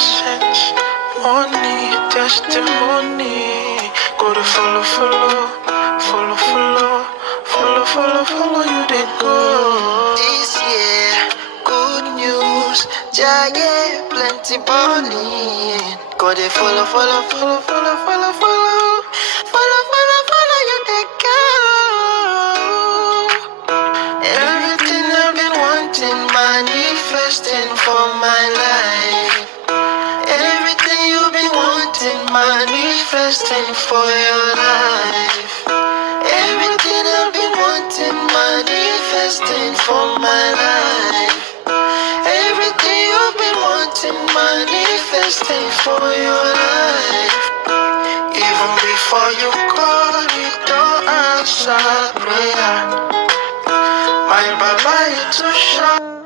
blessings, money, testimony. Go to follow, follow, follow, follow, follow, follow, follow you they go. This year, good news, giant plenty money. Go to follow, follow, follow, follow, follow, follow, follow, follow, follow you they go. Everything I've been wanting, manifesting for my life. Everything you've been wanting, manifesting for your life. Everything I've been wanting, manifesting for my life. Everything you've been wanting, manifesting for your life. Even before you call, you don't answer prayer. My Baba, you too sharp.